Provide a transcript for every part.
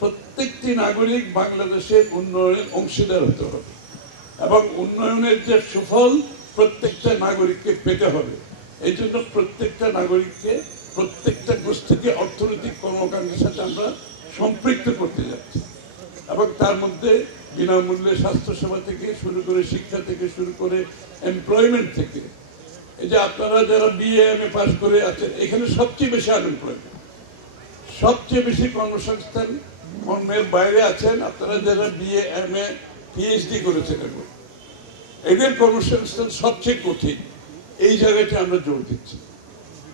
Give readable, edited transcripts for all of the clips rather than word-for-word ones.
প্রত্যেকটি নাগরিক বাংলাদেশের উন্নয়নের অংশীদার হতে হবে এবং উন্নয়নের যে সুফল প্রত্যেকটা নাগরিককে পেতে হবে। এই জন্য প্রত্যেকটা নাগরিককে প্রত্যেকটা গোষ্ঠীকে অর্থনৈতিক কর্মকাণ্ডের সাথে আমরা সম্পৃক্ত করতে যাচ্ছি এবং তার মধ্যে বিনামূল্যে স্বাস্থ্যসেবা থেকে শুরু করে শিক্ষা থেকে শুরু করে এমপ্লয়মেন্ট থেকে, এই যে আপনারা যারা বিএ এম এ পাস করে আছেন এখানে সবচেয়ে বেশি আনএমপ্লয়মেন্ট, সবচেয়ে বেশি কর্মসংস্থান কর্মের বাইরে আছেন আপনারা যারা বিএ এম এ পিএইচডি করেছেন, এদের কর্মসংস্থান সবচেয়ে কঠিন। এই জায়গাটা আমরা জোর দিচ্ছি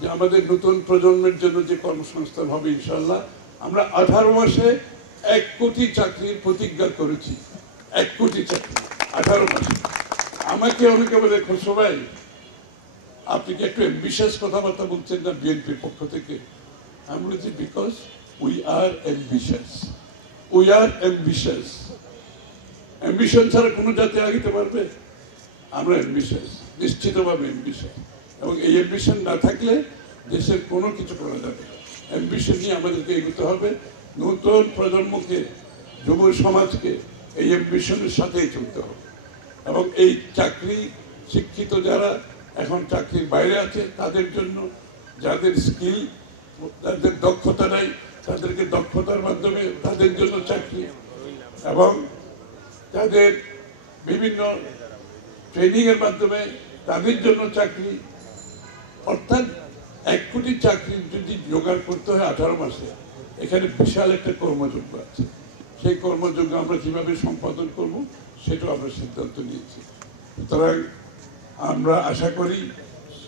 যে আমাদের নতুন প্রজন্মের জন্য যে কর্মসংস্থান হবে ইনশাল্লাহ। আমরা 18 মাসে 1 কোটি চাকরির প্রতিজ্ঞা করেছি, 1 কোটি চাকরি 18 মাসে। আমাকে অনেকে বলে সবাই আপনি কি একটু অ্যাম্বিশাস কথাবার্তা বলছেন না বিএনপির পক্ষ থেকে? আমি বলেছি because we are ambitious, we are ambitious. Ambition ছাড়া কোনো জাতি আগাতে পারবে? আমরা অ্যাম্বিশাস, নিশ্চিতভাবে অ্যাম্বিশাস, এবং এই অ্যাম্বিশন না থাকলে দেশের কোনো কিছু করা যাবে না। অ্যাম্বিশন নিয়ে আমাদেরকে এগোতে হবে, নতুন প্রজন্মকে, যুব সমাজকে এই অ্যাম্বিশনের সাথেই চলতে হবে। এবং এই চাকরি শিক্ষিত যারা এখন চাকরির বাইরে আছে তাদের জন্য, যাদের স্কিল, যাদের দক্ষতা নাই তাদেরকে দক্ষতার মাধ্যমে তাদের জন্য চাকরি, এবং যাদের বিভিন্ন ট্রেনিং এর মাধ্যমে তাদের জন্য চাকরি। অর্থাৎ 1 কোটি চাকরি যদি জোগাড় করতে হয় 18 মাসে, এখানে বিশাল একটা কর্মযোগ্য আছে। সেই কর্মযোগ্য আমরা কিভাবে সম্পাদন করব সেটাও আমরা সিদ্ধান্ত নিয়েছি। সুতরাং আমরা আশা করি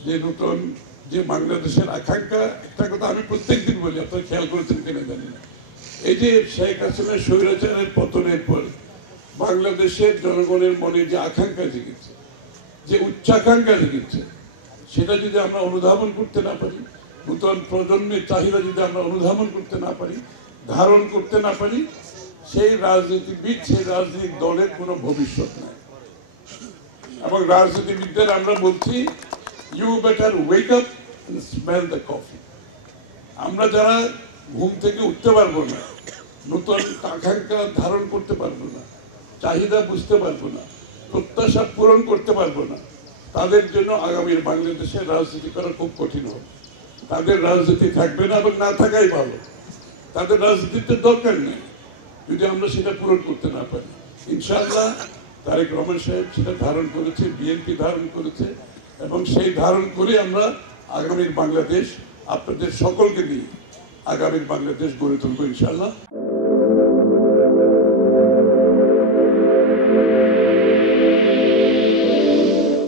যে নতুন যে বাংলাদেশের আকাঙ্ক্ষা, একটা কথা আমি প্রত্যেকদিন বলি, আপনারা খেয়াল করেছেন কিনা জানি না, এই যে শেখ হাসিনার স্বৈরাচারের পতনের পর বাংলাদেশের জনগণের মনে যে আকাঙ্ক্ষা জেগেছে, যে উচ্চাকাঙ্ক্ষা জেগেছে, সেটা যদি আমরা অনুধাবন করতে না পারি, নতুন প্রজন্মের চাহিদা যদি আমরা অনুধাবন করতে না পারি, ধারণ করতে না পারি, সেই রাজনীতিবিদ, সেই রাজনৈতিক দলের কোনো ভবিষ্যৎ নাই। এবং রাজনীতিবিদদের আমরা বলছি you better wake up and smell the coffee. আমরা যারা ঘুম থেকে উঠতে পারবো না, নতুন আকাঙ্ক্ষা ধারণ করতে পারবো না, চাহিদা বুঝতে পারবো না, প্রত্যাশা পূরণ করতে পারবো না, তাদের জন্য আগামীর বাংলাদেশে রাজনীতি করা খুব কঠিন হবে। তাদের রাজনীতি থাকবে না এবং না থাকাই ভালো। তাদের রাজনীতির দরকার নেই যদি আমরা সেটা পূরণ করতে না পারি। ইনশাআল্লাহ তারেক রহমান সাহেব সেটা ধারণ করেছে, বিএনপি ধারণ করেছে, এবং সেই ধারণ করে আমরা আগামীর বাংলাদেশ আপনাদের সকলকে নিয়ে আগামীর বাংলাদেশ গড়ে তুলবো ইনশাআল্লাহ।